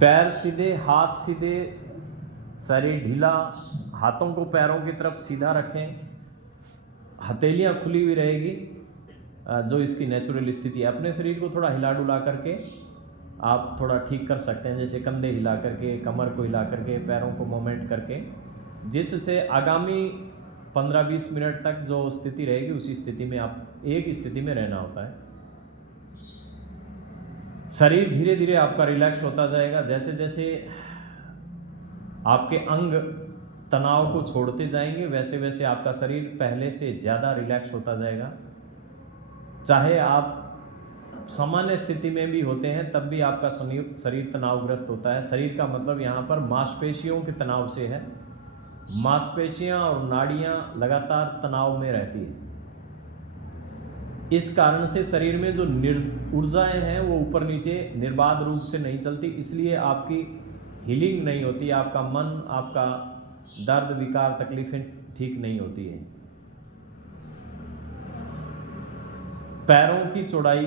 पैर सीधे, हाथ सीधे, शरीर ढीला, हाथों को पैरों की तरफ सीधा रखें, हथेलियाँ खुली हुई रहेगी, जो इसकी नेचुरल स्थिति है। अपने शरीर को थोड़ा हिला डुला करके आप थोड़ा ठीक कर सकते हैं, जैसे कंधे हिला करके, कमर को हिला करके, पैरों को मूवमेंट करके, जिससे आगामी 15-20 मिनट तक जो स्थिति रहेगी उसी स्थिति में आप एक स्थिति में रहना होता है। शरीर धीरे धीरे आपका रिलैक्स होता जाएगा। जैसे जैसे आपके अंग तनाव को छोड़ते जाएंगे वैसे वैसे आपका शरीर पहले से ज़्यादा रिलैक्स होता जाएगा। चाहे आप सामान्य स्थिति में भी होते हैं तब भी आपका शरीर तनावग्रस्त होता है। शरीर का मतलब यहाँ पर मांसपेशियों के तनाव से है। मांसपेशियाँ और नाड़ियाँ लगातार तनाव में रहती है। इस कारण से शरीर में जो ऊर्जाएं हैं वो ऊपर नीचे निर्बाध रूप से नहीं चलती, इसलिए आपकी हीलिंग नहीं होती, आपका मन, आपका दर्द, विकार, तकलीफें ठीक नहीं होती हैं। पैरों की चौड़ाई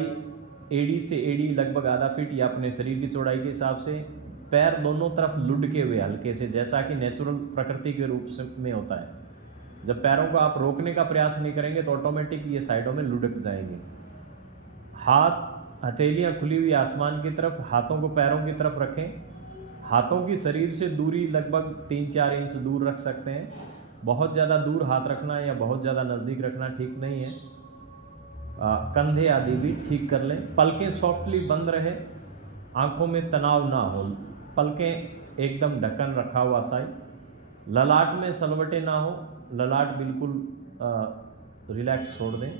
एड़ी से एड़ी लगभग आधा फीट या अपने शरीर की चौड़ाई के हिसाब से। पैर दोनों तरफ लुढ़के हुए हल्के से, जैसा कि नेचुरल प्रकृति के रूप में होता है। जब पैरों को आप रोकने का प्रयास नहीं करेंगे तो ऑटोमेटिक ये साइडों में लुढ़क जाएंगे। हाथ, हथेलियाँ खुली हुई आसमान की तरफ, हाथों को पैरों की तरफ रखें। हाथों की शरीर से दूरी लगभग 3-4 इंच दूर रख सकते हैं। बहुत ज़्यादा दूर हाथ रखना या बहुत ज़्यादा नज़दीक रखना ठीक नहीं है। कंधे आदि भी ठीक कर लें। पलकें सॉफ्टली बंद रहे, आँखों में तनाव ना हो, पलकें एकदम ढक्कन रखा हुआ साइड। ललाट में सलवटें ना हो, ललाट बिल्कुल रिलैक्स छोड़ दें।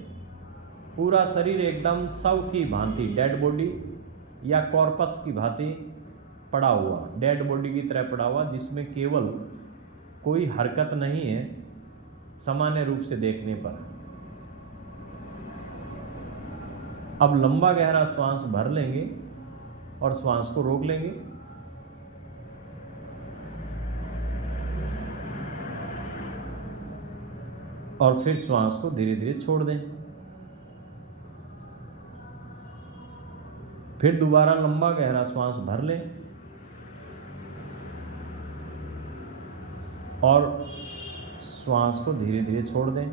पूरा शरीर एकदम शव की भांति, डेड बॉडी या कॉर्पस की भांति पड़ा हुआ, डेड बॉडी की तरह पड़ा हुआ, जिसमें केवल कोई हरकत नहीं है सामान्य रूप से देखने पर। अब लंबा गहरा श्वास भर लेंगे और श्वास को रोक लेंगे। और फिर श्वास को धीरे धीरे छोड़ दें। फिर दोबारा लंबा गहरा श्वास भर लें और श्वास को धीरे धीरे छोड़ दें।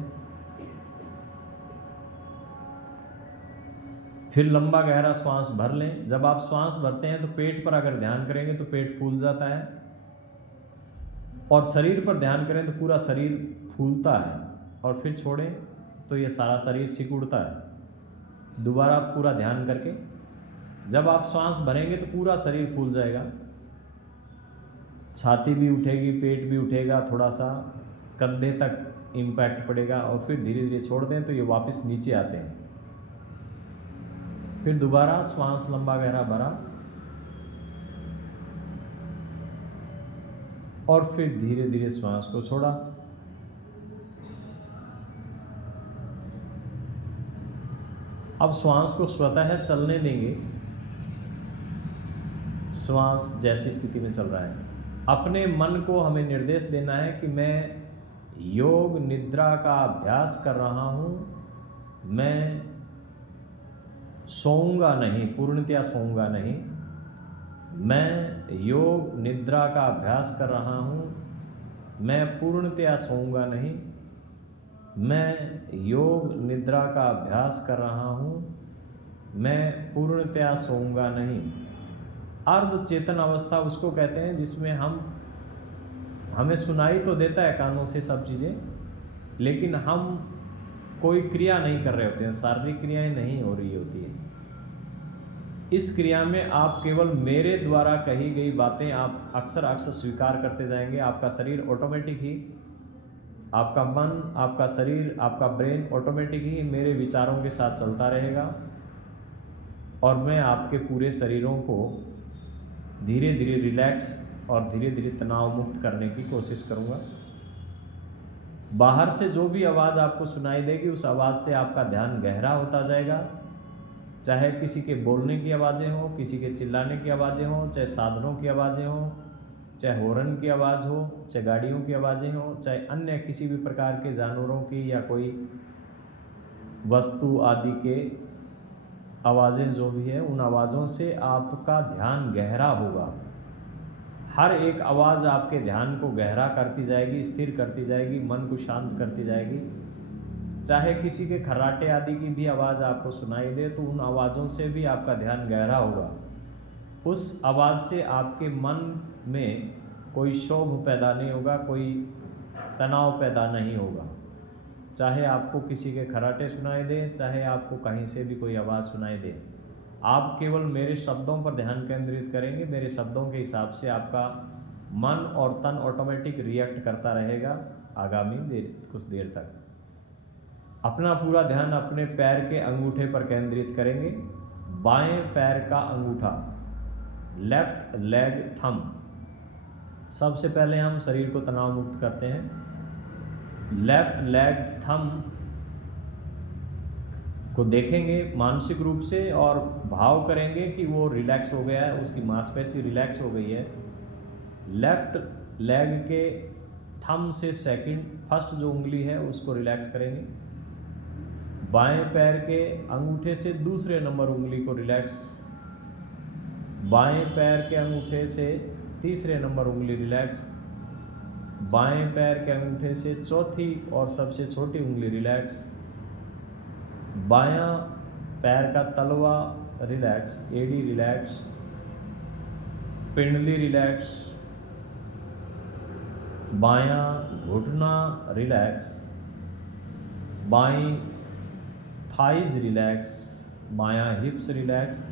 फिर लंबा गहरा श्वास भर लें। जब आप श्वास भरते हैं तो पेट पर अगर ध्यान करेंगे तो पेट फूल जाता है, और शरीर पर ध्यान करें तो पूरा शरीर फूलता है, और फिर छोड़ें तो ये सारा शरीर सिकुड़ता है। दोबारा पूरा ध्यान करके जब आप श्वास भरेंगे तो पूरा शरीर फूल जाएगा, छाती भी उठेगी, पेट भी उठेगा, थोड़ा सा कंधे तक इम्पैक्ट पड़ेगा, और फिर धीरे धीरे छोड़ दें तो ये वापस नीचे आते हैं। फिर दोबारा श्वास लंबा गहरा भरा और फिर धीरे धीरे श्वास को छोड़ा। अब श्वास को स्वतः चलने देंगे। श्वास जैसी स्थिति में चल रहा है, अपने मन को हमें निर्देश देना है कि मैं योग निद्रा का अभ्यास कर रहा हूँ, मैं सोऊंगा नहीं, पूर्णतया सोऊंगा नहीं, मैं योग निद्रा का अभ्यास कर रहा हूँ, मैं पूर्णतया सोऊंगा नहीं, मैं योग निद्रा का अभ्यास कर रहा हूँ, मैं पूर्णतया सोऊंगा नहीं। अर्ध चेतन अवस्था उसको कहते हैं जिसमें हमें सुनाई तो देता है कानों से सब चीज़ें, लेकिन हम कोई क्रिया नहीं कर रहे होते हैं, शारीरिक क्रियाएं नहीं हो रही होती हैं। इस क्रिया में आप केवल मेरे द्वारा कही गई बातें आप अक्सर स्वीकार करते जाएंगे। आपका शरीर ऑटोमेटिक ही, आपका मन, आपका शरीर, आपका ब्रेन ऑटोमेटिक ही मेरे विचारों के साथ चलता रहेगा, और मैं आपके पूरे शरीरों को धीरे धीरे रिलैक्स और धीरे धीरे तनाव मुक्त करने की कोशिश करूँगा। बाहर से जो भी आवाज़ आपको सुनाई देगी उस आवाज़ से आपका ध्यान गहरा होता जाएगा, चाहे किसी के बोलने की आवाज़ें हों, किसी के चिल्लाने की आवाज़ें हों, चाहे साधनों की आवाज़ें हों, चाहे हॉर्न की आवाज़ हो, चाहे गाड़ियों की आवाज़ें हों, चाहे अन्य किसी भी प्रकार के जानवरों की या कोई वस्तु आदि के आवाज़ें जो भी है, उन आवाज़ों से आपका ध्यान गहरा होगा। हर एक आवाज़ आपके ध्यान को गहरा करती जाएगी, स्थिर करती जाएगी, मन को शांत करती जाएगी। चाहे किसी के खर्राटे आदि की भी आवाज़ आपको सुनाई दे तो उन आवाज़ों से भी आपका ध्यान गहरा होगा। उस आवाज़ से आपके मन में कोई क्षोभ पैदा नहीं होगा, कोई तनाव पैदा नहीं होगा। चाहे आपको किसी के खर्राटे सुनाई दे, चाहे आपको कहीं से भी कोई आवाज़ सुनाई दे, आप केवल मेरे शब्दों पर ध्यान केंद्रित करेंगे। मेरे शब्दों के हिसाब से आपका मन और तन ऑटोमेटिक रिएक्ट करता रहेगा। आगामी कुछ देर तक अपना पूरा ध्यान अपने पैर के अंगूठे पर केंद्रित करेंगे। बाएं पैर का अंगूठा, लेफ्ट लेग थंब। सबसे पहले हम शरीर को तनाव मुक्त करते हैं। लेफ्ट लेग थंब को देखेंगे मानसिक रूप से और भाव करेंगे कि वो रिलैक्स हो गया है, उसकी मांसपेशी रिलैक्स हो गई है। लेफ्ट लेग के थंब से फर्स्ट जो उंगली है उसको रिलैक्स करेंगे। बाएं पैर के अंगूठे से दूसरे नंबर उंगली को रिलैक्स, बाएं पैर के अंगूठे से तीसरे नंबर उंगली रिलैक्स, बाएं पैर के अंगूठे से चौथी और सबसे छोटी उंगली रिलैक्स, बायां पैर का तलवा रिलैक्स, एडी रिलैक्स, पिंडली रिलैक्स, बायां घुटना रिलैक्स, बाईं थाइज रिलैक्स, बायां हिप्स रिलैक्स,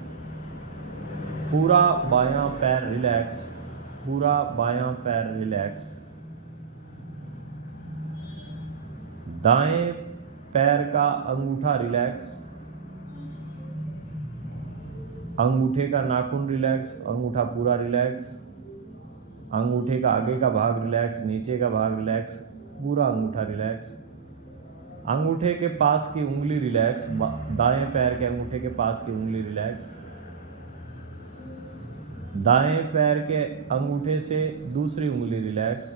पूरा बायां पैर रिलैक्स, पूरा बायां पैर रिलैक्स। दाएं पैर का अंगूठा रिलैक्स, अंगूठे का नाखून रिलैक्स, अंगूठा पूरा रिलैक्स, अंगूठे का आगे का भाग रिलैक्स, नीचे का भाग रिलैक्स, पूरा अंगूठा रिलैक्स। अंगूठे के पास की उंगली रिलैक्स, दाएं पैर के अंगूठे के पास की उंगली रिलैक्स, दाएं पैर के अंगूठे से दूसरी उंगली रिलैक्स,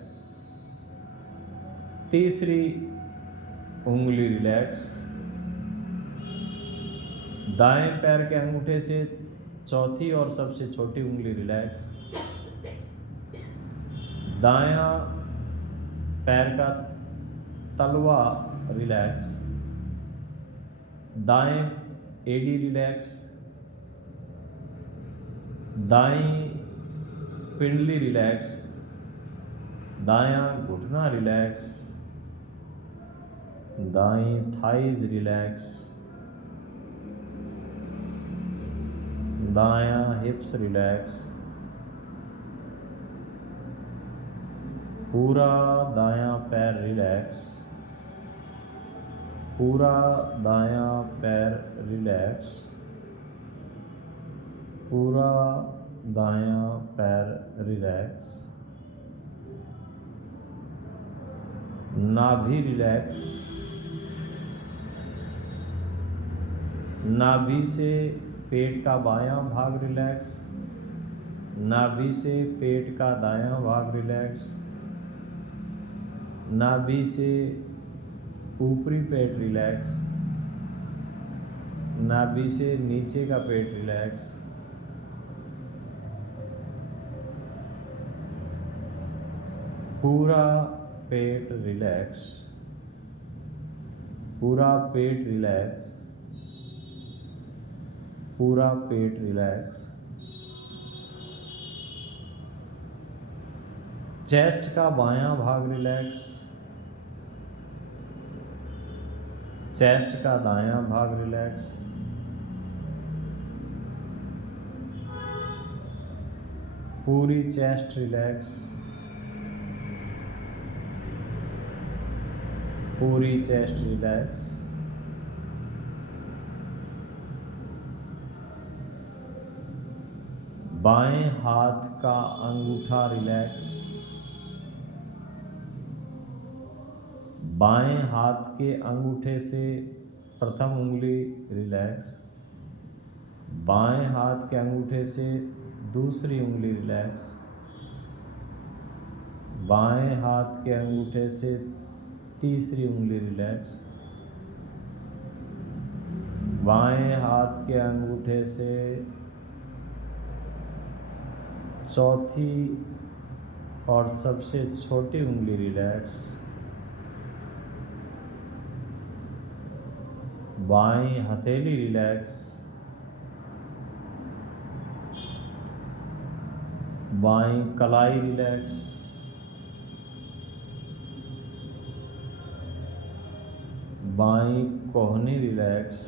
तीसरी उंगली रिलैक्स, दाएं पैर के अंगूठे से चौथी और सबसे छोटी उंगली रिलैक्स, दायां पैर का तलवा रिलैक्स, दाएं एडी रिलैक्स, दाईं पिंडली रिलैक्स, दायां घुटना रिलैक्स, दाईं थाइज रिलैक्स, दायां हिप्स रिलैक्स, पूरा दायां पैर रिलैक्स, पूरा दायां पैर रिलैक्स, पूरा दायां पैर रिलैक्स, नाभि रिलैक्स, नाभि से पेट का बायां भाग रिलैक्स, नाभि से पेट का दायां भाग रिलैक्स, नाभि से ऊपरी पेट रिलैक्स, नाभि से नीचे का पेट रिलैक्स, पूरा पेट रिलैक्स, पूरा पेट रिलैक्स, पूरा पेट रिलैक्स। चेस्ट का बायां भाग रिलैक्स, चेस्ट का दायां भाग रिलैक्स, पूरी चेस्ट रिलैक्स, पूरी चेस्ट रिलैक्स। बाएं हाथ का अंगूठा रिलैक्स, बाएं हाथ के अंगूठे से प्रथम उंगली रिलैक्स, बाएं हाथ के अंगूठे से दूसरी उंगली रिलैक्स, बाएं हाथ के अंगूठे से तीसरी उंगली रिलैक्स, बाएं हाथ के अंगूठे से चौथी और सबसे छोटी उंगली रिलैक्स। बाईं हथेली रिलैक्स। बाईं कलाई रिलैक्स। बाईं कोहनी रिलैक्स।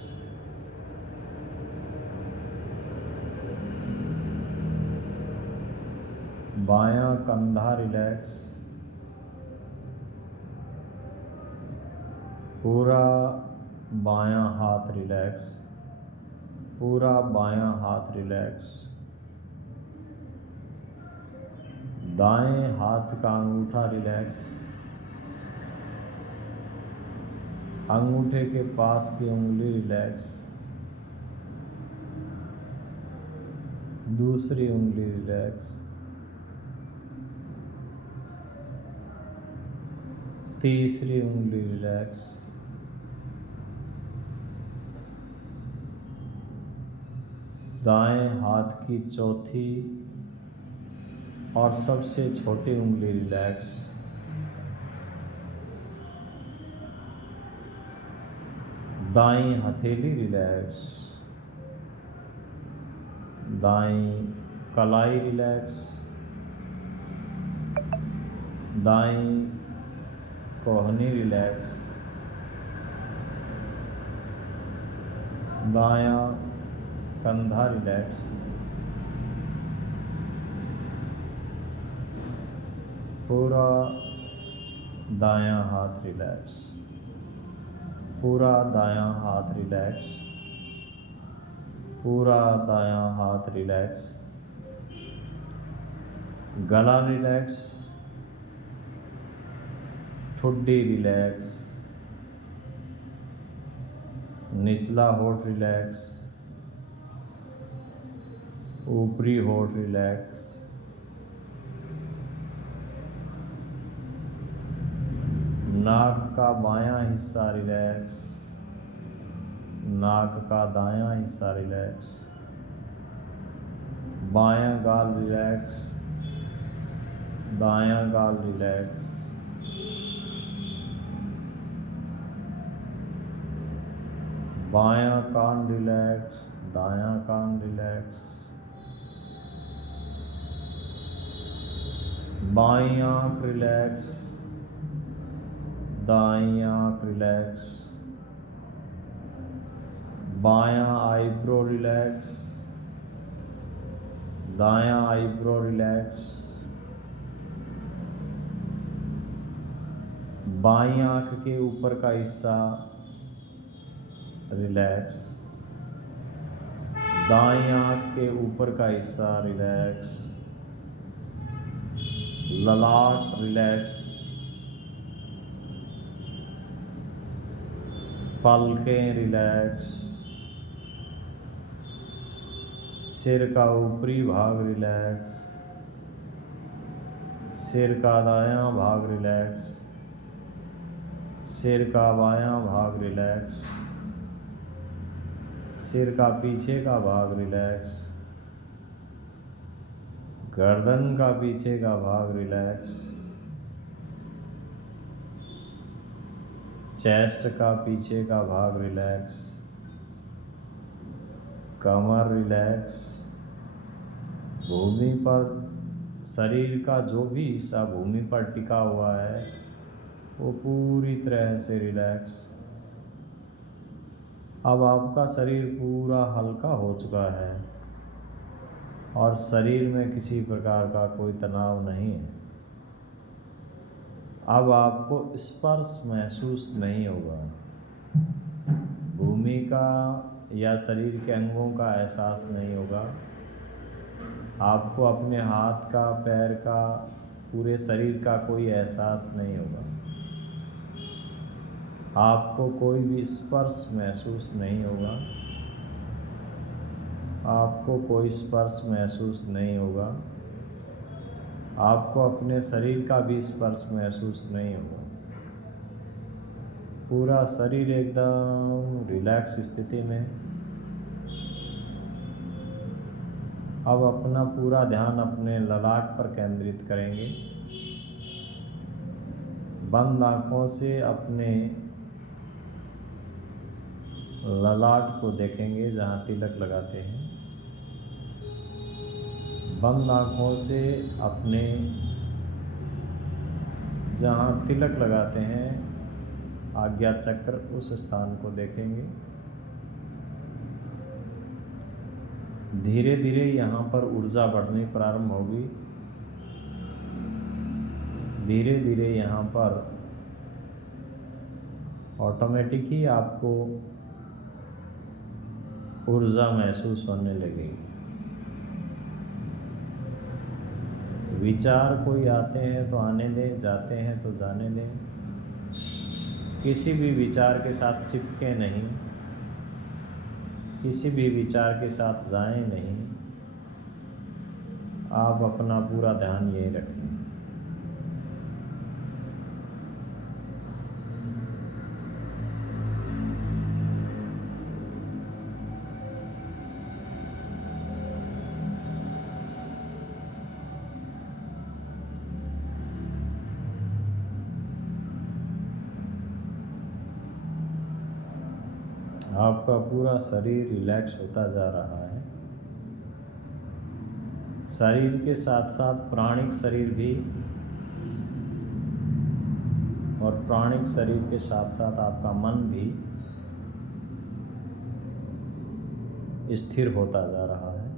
बायां कंधा रिलैक्स। पूरा बायां हाथ रिलैक्स। पूरा बायां हाथ रिलैक्स। दाएं हाथ का अंगूठा रिलैक्स। अंगूठे के पास की उंगली रिलैक्स। दूसरी उंगली रिलैक्स। तीसरी उंगली रिलैक्स। दाएं हाथ की चौथी और सबसे छोटी उंगली रिलैक्स। दाईं हथेली रिलैक्स। दाईं कलाई रिलैक्स। दाईं कोहनी रिलैक्स। दायां कंधा रिलैक्स। पूरा दायां हाथ रिलैक्स। पूरा दायां हाथ रिलैक्स। पूरा दायां हाथ रिलैक्स। गला रिलैक्स। ठुड्डी रिलैक्स। निचला होठ रिलैक्स। ऊपरी होठ रिलैक्स। नाक का बायां हिस्सा रिलैक्स। नाक का दायां हिस्सा रिलैक्स। बायां गाल रिलैक्स। दायां गाल रिलैक्स। बायां कान रिलैक्स। दायां कान रिलैक्स। बाईं आंख रिलैक्स। दाईं आंख रिलैक्स। बायां आईब्रो रिलैक्स। दायां आईब्रो रिलैक्स। बाईं आंख के ऊपर का हिस्सा रिलैक्स। दाईं आंख के ऊपर का हिस्सा रिलैक्स। ललाट रिलैक्स। पलकें रिलैक्स। सिर का ऊपरी भाग रिलैक्स। सिर का दायां भाग रिलैक्स। सिर का बायां भाग रिलैक्स। सिर का पीछे का भाग रिलैक्स। गर्दन का पीछे का भाग रिलैक्स। चेस्ट का पीछे का भाग रिलैक्स। कमर रिलैक्स। भूमि पर शरीर का जो भी हिस्सा भूमि पर टिका हुआ है वो पूरी तरह से रिलैक्स। अब आपका शरीर पूरा हल्का हो चुका है और शरीर में किसी प्रकार का कोई तनाव नहीं है। अब आपको स्पर्श महसूस नहीं होगा। भूमि का या शरीर के अंगों का एहसास नहीं होगा। आपको अपने हाथ का, पैर का, पूरे शरीर का कोई एहसास नहीं होगा। आपको कोई भी स्पर्श महसूस नहीं होगा। आपको कोई स्पर्श महसूस नहीं होगा। आपको अपने शरीर का भी स्पर्श महसूस नहीं होगा। पूरा शरीर एकदम रिलैक्स स्थिति में। अब अपना पूरा ध्यान अपने ललाट पर केंद्रित करेंगे। बंद आँखों से अपने ललाट को देखेंगे जहाँ तिलक लगाते हैं। बंद आँखों से अपने जहाँ तिलक लगाते हैं आज्ञा चक्र, उस स्थान को देखेंगे। धीरे धीरे यहाँ पर ऊर्जा बढ़नी प्रारंभ होगी। धीरे धीरे यहाँ पर ऑटोमेटिक ही आपको ऊर्जा महसूस होने लगेगी। विचार कोई आते हैं तो आने दें, जाते हैं तो जाने दें। किसी भी विचार के साथ चिपके नहीं, किसी भी विचार के साथ जाएं नहीं। आप अपना पूरा ध्यान यही रखें। आपका पूरा शरीर रिलैक्स होता जा रहा है। शरीर के साथ साथ प्राणिक शरीर भी, और प्राणिक शरीर के साथ साथ आपका मन भी स्थिर होता जा रहा है।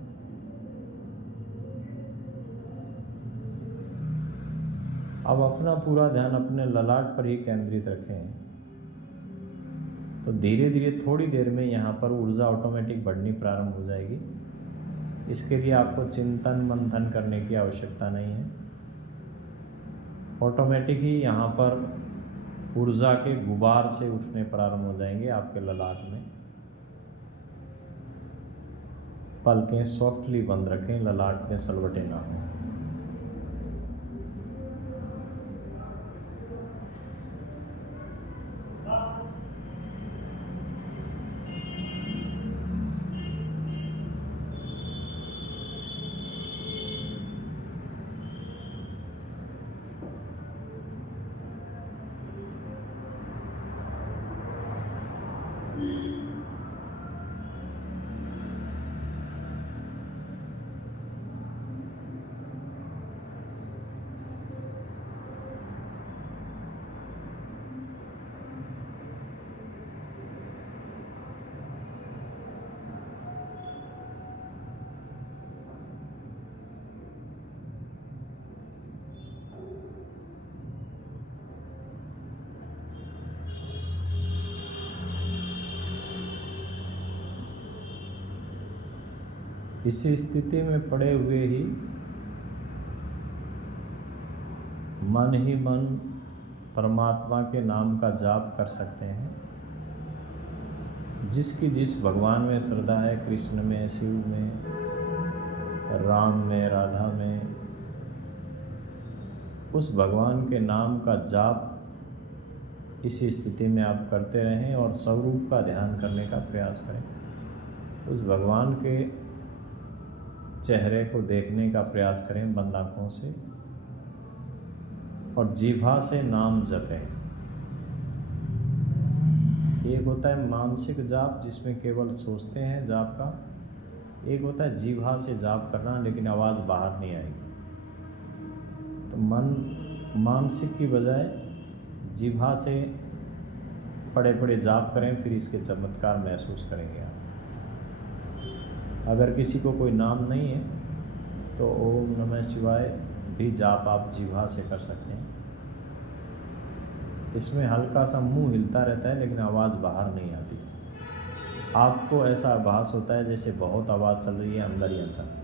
अब अपना पूरा ध्यान अपने ललाट पर ही केंद्रित रखें। तो धीरे धीरे थोड़ी देर में यहाँ पर ऊर्जा ऑटोमेटिक बढ़नी प्रारंभ हो जाएगी। इसके लिए आपको चिंतन मंथन करने की आवश्यकता नहीं है। ऑटोमेटिक ही यहाँ पर ऊर्जा के गुबार से उठने प्रारंभ हो जाएंगे आपके ललाट में। पलकें सॉफ्टली बंद रखें, ललाट में सलवटें ना हो। इसी स्थिति में पड़े हुए ही मन ही मन परमात्मा के नाम का जाप कर सकते हैं। जिसकी जिस भगवान में श्रद्धा है, कृष्ण में, शिव में, राम में, राधा में, उस भगवान के नाम का जाप इसी स्थिति में आप करते रहें और स्वरूप का ध्यान करने का प्रयास करें। उस भगवान के चेहरे को देखने का प्रयास करें बंद आँखों से, और जीभा से नाम जपें। एक होता है मानसिक जाप जिसमें केवल सोचते हैं जाप का, एक होता है जीभा से जाप करना लेकिन आवाज़ बाहर नहीं आएगी। तो मानसिक की बजाय जीभा से पड़े पड़े जाप करें, फिर इसके चमत्कार महसूस करेंगे आप। अगर किसी को कोई नाम नहीं है तो ओम नमः शिवाय भी जाप आप जीभा से कर सकते हैं। इसमें हल्का सा मुंह हिलता रहता है लेकिन आवाज़ बाहर नहीं आती। आपको ऐसा आभास होता है जैसे बहुत आवाज़ चल रही है अंदर ही अंदर।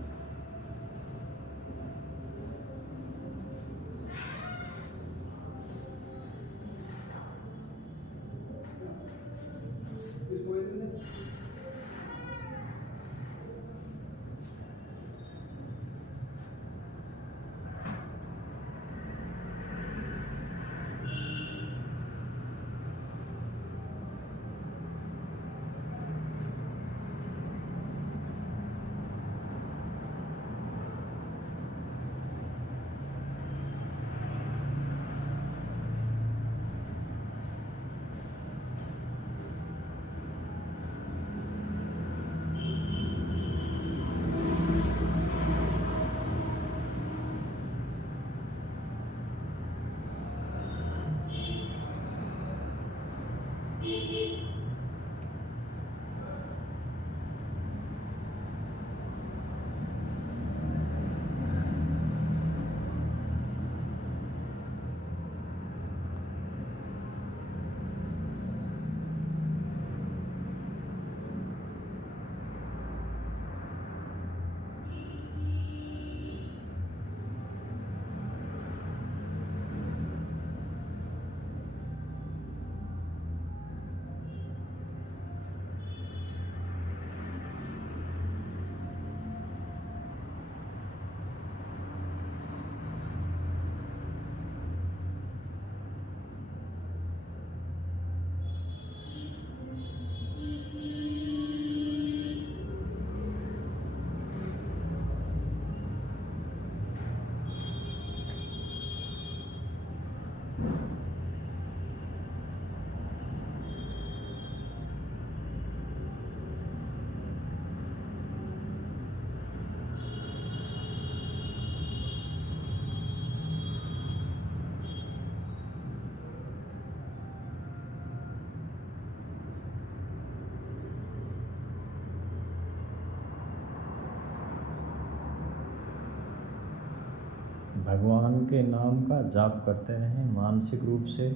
भगवान के नाम का जाप करते रहें, मानसिक रूप से,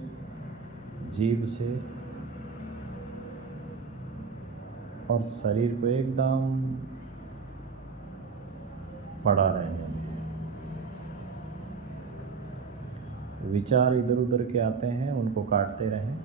जीभ से, और शरीर को एकदम पड़ा रहें। विचार इधर उधर के आते हैं, उनको काटते रहें।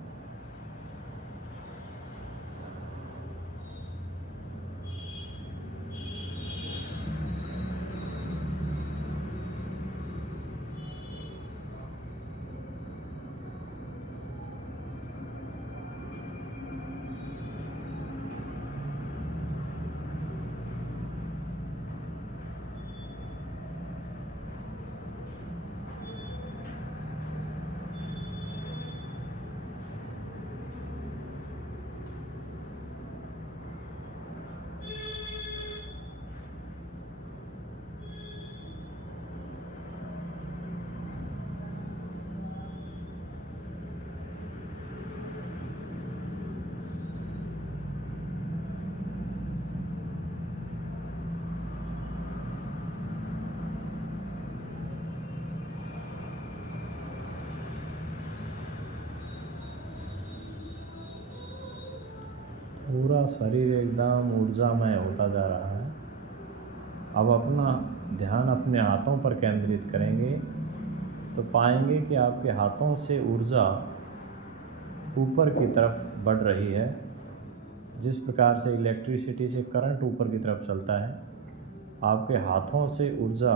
पूरा शरीर एकदम ऊर्जामय होता जा रहा है। अब अपना ध्यान अपने हाथों पर केंद्रित करेंगे तो पाएंगे कि आपके हाथों से ऊर्जा ऊपर की तरफ बढ़ रही है। जिस प्रकार से इलेक्ट्रिसिटी से करंट ऊपर की तरफ चलता है, आपके हाथों से ऊर्जा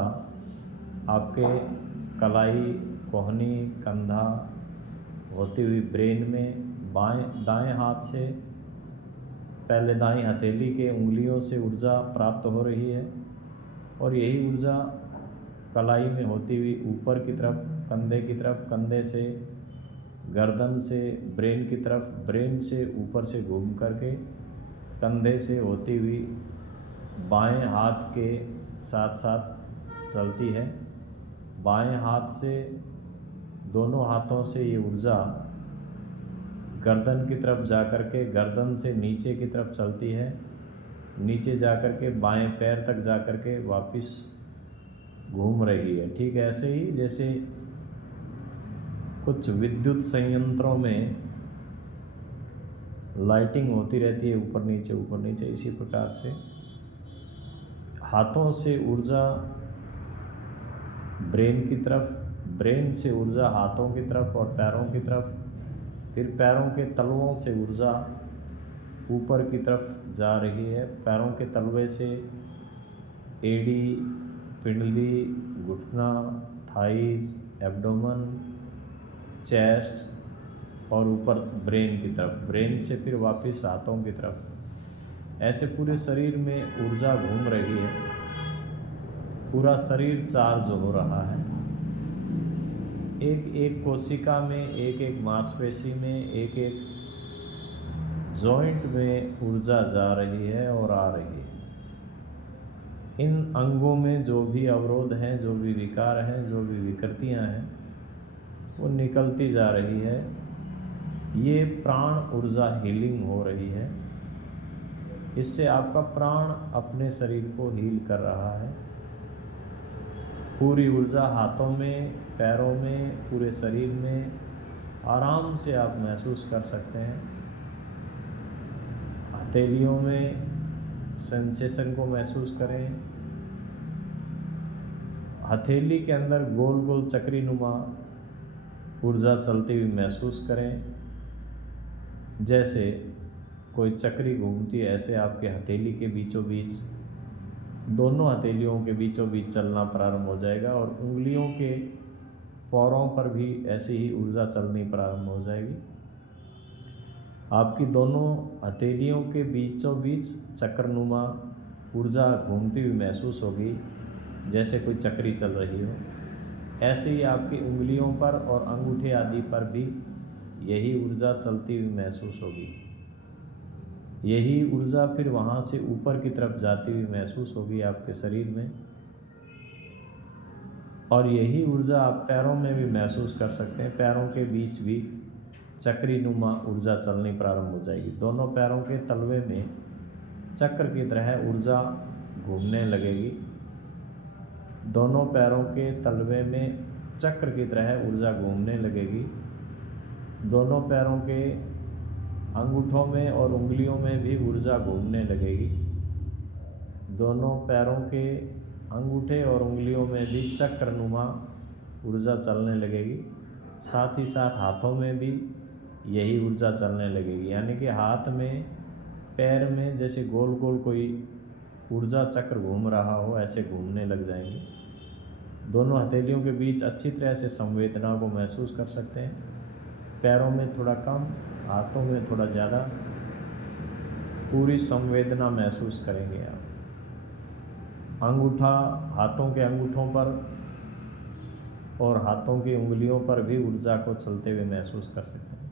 आपके कलाई, कोहनी, कंधा होती हुई ब्रेन में दाएं हाथ से पहले दाईं हथेली के उंगलियों से ऊर्जा प्राप्त हो रही है, और यही ऊर्जा कलाई में होती हुई ऊपर की तरफ, कंधे की तरफ, कंधे से गर्दन से ब्रेन की तरफ, ब्रेन से ऊपर से घूम करके कंधे से होती हुई बाएं हाथ के साथ साथ चलती है। बाएं हाथ से, दोनों हाथों से ये ऊर्जा गर्दन की तरफ जा कर के गर्दन से नीचे की तरफ चलती है, नीचे जा कर के बाएं पैर तक जा कर के वापस घूम रही है। ठीक ऐसे ही जैसे कुछ विद्युत संयंत्रों में लाइटिंग होती रहती है ऊपर नीचे, इसी प्रकार से हाथों से ऊर्जा ब्रेन की तरफ, ब्रेन से ऊर्जा हाथों की तरफ और पैरों की तरफ, फिर पैरों के तलवों से ऊर्जा ऊपर की तरफ जा रही है। पैरों के तलवे से एड़ी, पिंडली, घुटना, थाइस, एब्डोमेन, चेस्ट और ऊपर ब्रेन की तरफ, ब्रेन से फिर वापस हाथों की तरफ। ऐसे पूरे शरीर में ऊर्जा घूम रही है, पूरा शरीर चार्ज हो रहा है। एक एक कोशिका में, एक एक मांसपेशी में, एक एक जॉइंट में ऊर्जा जा रही है और आ रही है। इन अंगों में जो भी अवरोध हैं, जो भी विकार हैं, जो भी विकृतियां हैं, वो निकलती जा रही है। ये प्राण ऊर्जा हीलिंग हो रही है। इससे आपका प्राण अपने शरीर को हील कर रहा है। पूरी ऊर्जा हाथों में, पैरों में, पूरे शरीर में आराम से आप महसूस कर सकते हैं। हथेलियों में सेंसेशन को महसूस करें। हथेली के अंदर गोल गोल चक्री नुमा ऊर्जा चलती हुई महसूस करें। जैसे कोई चक्री घूमती है, ऐसे आपके हथेली के बीचों बीच, दोनों हथेलियों के बीचों बीच चलना प्रारंभ हो जाएगा और उंगलियों के पैरों पर भी ऐसी ही ऊर्जा चलनी प्रारंभ हो जाएगी। आपकी दोनों हथेलियों के बीचों बीच चक्रनुमा ऊर्जा घूमती हुई महसूस होगी, जैसे कोई चक्री चल रही हो। ऐसे ही आपकी उंगलियों पर और अंगूठे आदि पर भी यही ऊर्जा चलती हुई महसूस होगी। यही ऊर्जा फिर वहाँ से ऊपर की तरफ जाती हुई महसूस होगी आपके शरीर में। और यही ऊर्जा आप पैरों में भी महसूस कर सकते हैं। पैरों के बीच भी चक्री नुमा ऊर्जा चलनी प्रारंभ हो जाएगी। दोनों पैरों के तलवे में चक्र की तरह ऊर्जा घूमने लगेगी। दोनों पैरों के तलवे में चक्र की तरह ऊर्जा घूमने लगेगी। दोनों पैरों के अंगूठों में और उंगलियों में भी ऊर्जा घूमने लगेगी। दोनों पैरों के अंगूठे और उंगलियों में भी चक्रनुमा ऊर्जा चलने लगेगी। साथ ही साथ हाथों में भी यही ऊर्जा चलने लगेगी। यानी कि हाथ में, पैर में जैसे गोल गोल कोई ऊर्जा चक्र घूम रहा हो, ऐसे घूमने लग जाएंगे। दोनों हथेलियों के बीच अच्छी तरह से संवेदना को महसूस कर सकते हैं। पैरों में थोड़ा कम, हाथों में थोड़ा ज़्यादा पूरी संवेदना महसूस करेंगे आप। अंगूठा, हाथों के अंगूठों पर और हाथों की उंगलियों पर भी ऊर्जा को चलते हुए महसूस कर सकते हैं।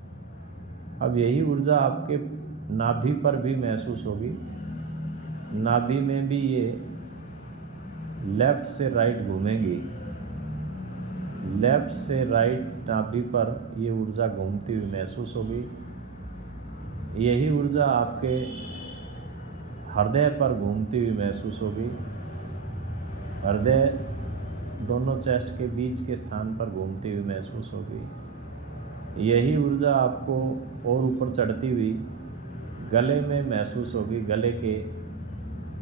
अब यही ऊर्जा आपके नाभि पर भी महसूस होगी। नाभि में भी ये लेफ़्ट से राइट घूमेंगी। लेफ़्ट से राइट नाभि पर ये ऊर्जा घूमती हुई महसूस होगी। यही ऊर्जा आपके हृदय पर घूमती हुई महसूस होगी। हृदय दोनों चेस्ट के बीच के स्थान पर घूमती हुई महसूस होगी। यही ऊर्जा आपको और ऊपर चढ़ती हुई गले में महसूस होगी। गले के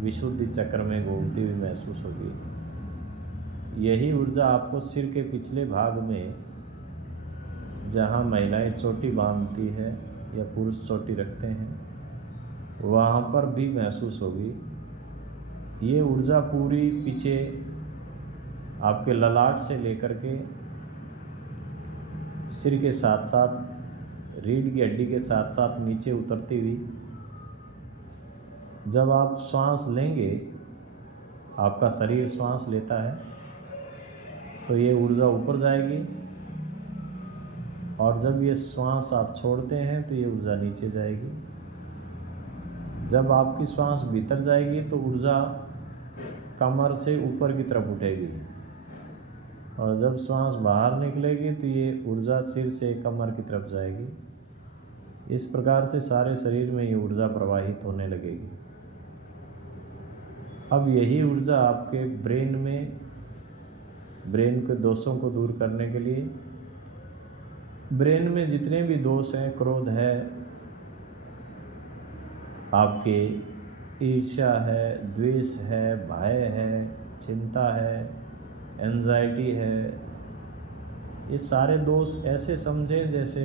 विशुद्धि चक्र में घूमती हुई महसूस होगी। यही ऊर्जा आपको सिर के पिछले भाग में, जहाँ महिलाएं चोटी बांधती है या पुरुष चोटी रखते हैं, वहाँ पर भी महसूस होगी। ये ऊर्जा पूरी पीछे आपके ललाट से लेकर के सिर के साथ साथ रीढ़ की हड्डी के साथ साथ नीचे उतरती हुई, जब आप श्वास लेंगे, आपका शरीर श्वास लेता है तो ये ऊर्जा ऊपर जाएगी, और जब ये श्वास आप छोड़ते हैं तो ये ऊर्जा नीचे जाएगी। जब आपकी श्वास भीतर जाएगी तो ऊर्जा कमर से ऊपर की तरफ उठेगी, और जब श्वास बाहर निकलेगी तो ये ऊर्जा सिर से कमर की तरफ जाएगी। इस प्रकार से सारे शरीर में ये ऊर्जा प्रवाहित होने लगेगी। अब यही ऊर्जा आपके ब्रेन में, ब्रेन के दोषों को दूर करने के लिए, ब्रेन में जितने भी दोष हैं, क्रोध है, आपके ईर्ष्या है, द्वेष है, भय है, चिंता है, एंजाइटी है, ये सारे दोष ऐसे समझें जैसे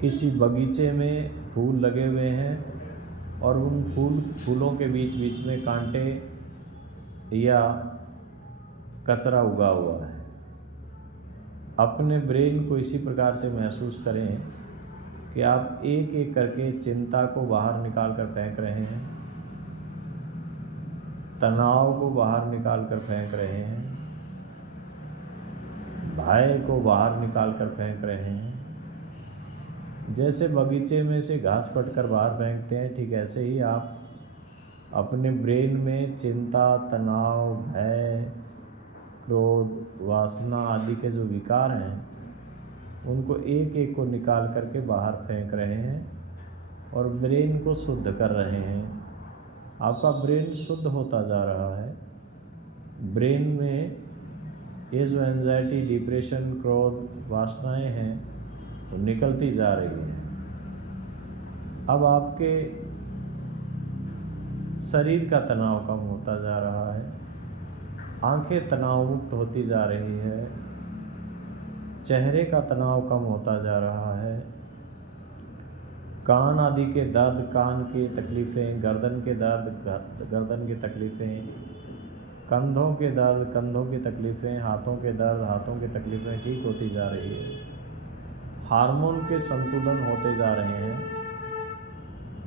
किसी बगीचे में फूल लगे हुए हैं और उन फूलों के बीच बीच में कांटे या कचरा उगा हुआ है। अपने ब्रेन को इसी प्रकार से महसूस करें कि आप एक एक करके चिंता को बाहर निकाल कर फेंक रहे हैं, तनाव को बाहर निकाल कर फेंक रहे हैं, भय को बाहर निकाल कर फेंक रहे हैं। जैसे बगीचे में से घास पटकर बाहर फेंकते हैं, ठीक ऐसे ही आप अपने ब्रेन में चिंता, तनाव, भय, क्रोध, वासना आदि के जो विकार हैं, उनको एक एक को निकाल करके बाहर फेंक रहे हैं और ब्रेन को शुद्ध कर रहे हैं। आपका ब्रेन शुद्ध होता जा रहा है। ब्रेन में ये जो एंजाइटी, डिप्रेशन, क्रोध, वासनाएं हैं तो निकलती जा रही है। अब आपके शरीर का तनाव कम होता जा रहा है, आंखें तनाव मुक्त होती जा रही है, चेहरे का तनाव कम होता जा रहा है, कान आदि के दर्द, कान की तकलीफ़ें, गर्दन के दर्द, गर्दन की तकलीफ़ें, कंधों के दर्द, कंधों की तकलीफ़ें, हाथों के दर्द, हाथों की तकलीफ़ें ठीक होती जा रही है। हार्मोन के संतुलन होते जा रहे हैं।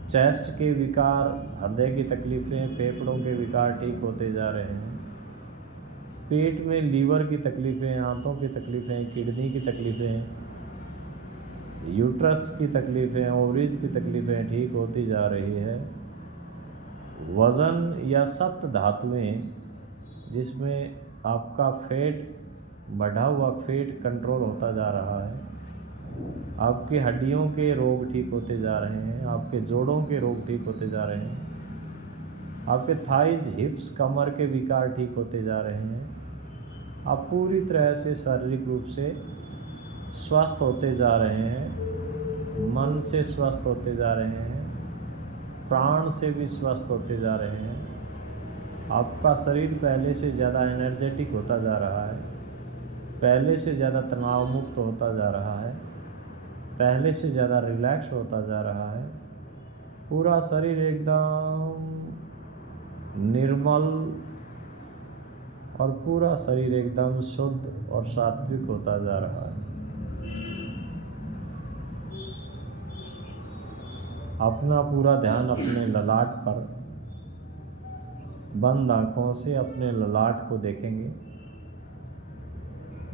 चेस्ट के विकार, हृदय की तकलीफ़ें, फेफड़ों के विकार ठीक होते जा रहे हैं। पेट में लीवर की तकलीफ़ें, आंतों की तकलीफ़ें, किडनी की तकलीफ़ें, यूट्रस की तकलीफ़ें, ओवरीज की तकलीफ़ें ठीक होती जा रही है। वज़न या सप्त धातुएं, जिसमें आपका फैट, बढ़ा हुआ फैट कंट्रोल होता जा रहा है। आपकी हड्डियों के रोग ठीक होते जा रहे हैं, आपके जोड़ों के रोग ठीक होते जा रहे हैं, आपके थाइज, हिप्स, कमर के विकार ठीक होते जा रहे हैं। आप पूरी तरह से शारीरिक रूप से स्वस्थ होते जा रहे हैं, मन से स्वस्थ होते जा रहे हैं, प्राण से भी स्वस्थ होते जा रहे हैं। आपका शरीर पहले से ज़्यादा एनर्जेटिक होता जा रहा है, पहले से ज़्यादा तनाव मुक्त होता जा रहा है, पहले से ज़्यादा रिलैक्स होता जा रहा है। पूरा शरीर एकदम निर्मल और पूरा शरीर एकदम शुद्ध और सात्विक होता जा रहा है। अपना पूरा ध्यान अपने ललाट पर, बंद आँखों से अपने ललाट को देखेंगे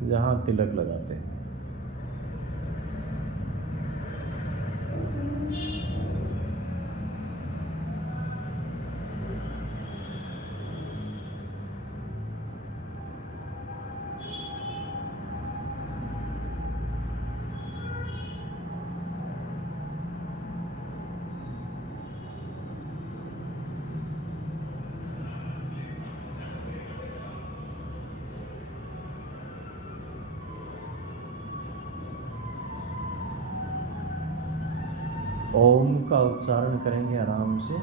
जहाँ तिलक लगाते हैं। ओम का उच्चारण करेंगे आराम से।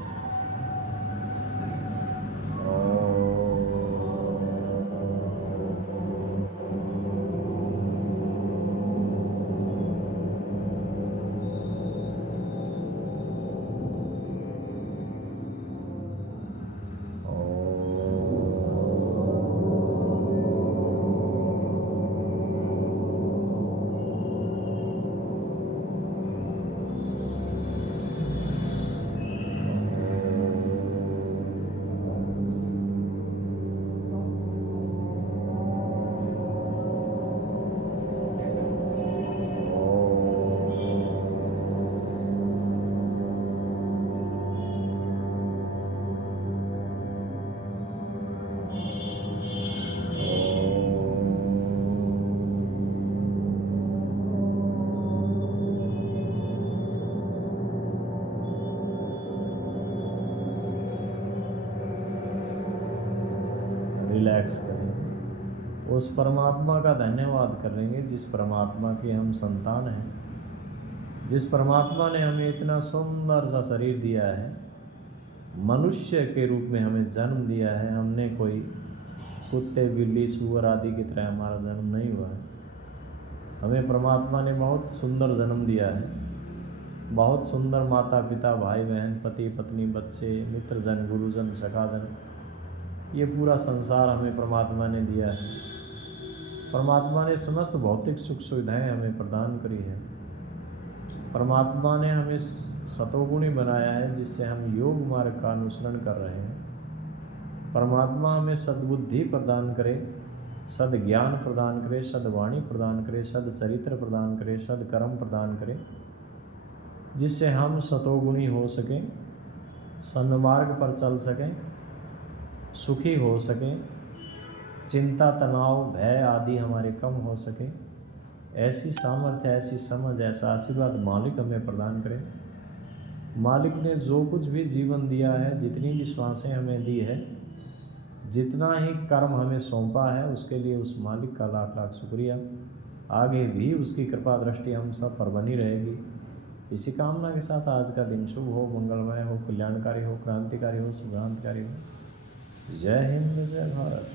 रिलैक्स करें। उस परमात्मा का धन्यवाद करेंगे जिस परमात्मा के हम संतान हैं, जिस परमात्मा ने हमें इतना सुंदर सा शरीर दिया है, मनुष्य के रूप में हमें जन्म दिया है। हमने कोई कुत्ते, बिल्ली, सूअर आदि की तरह हमारा जन्म नहीं हुआ है। हमें परमात्मा ने बहुत सुंदर जन्म दिया है। बहुत सुंदर माता पिता, भाई बहन, पति पत्नी, बच्चे, मित्रजन, गुरुजन, सखाजन, ये पूरा संसार हमें परमात्मा ने दिया है। परमात्मा ने समस्त भौतिक सुख सुविधाएं हमें प्रदान करी है। परमात्मा ने हमें सतोगुणी बनाया है, जिससे हम योग मार्ग का अनुसरण कर रहे हैं। परमात्मा हमें सद्बुद्धि प्रदान करे, सद्ज्ञान प्रदान करे, सद्वाणी प्रदान करे, सद्चरित्र प्रदान करे, सद्कर्म प्रदान करे, जिससे हम सतोगुणी हो सकें, सन्मार्ग पर चल सकें, सुखी हो सकें, चिंता, तनाव, भय आदि हमारे कम हो सके, ऐसी सामर्थ्य, ऐसी समझ, ऐसा आशीर्वाद मालिक हमें प्रदान करें। मालिक ने जो कुछ भी जीवन दिया है, जितनी भी श्वासें हमें दी है, जितना ही कर्म हमें सौंपा है, उसके लिए उस मालिक का लाख लाख शुक्रिया। आगे भी उसकी कृपा दृष्टि हम सब पर बनी रहेगी। इसी कामना के साथ आज का दिन शुभ हो, मंगलमय हो, कल्याणकारी हो, क्रांतिकारी हो, सुक्रांतिकारी हो। जय हिंद, जय भारत।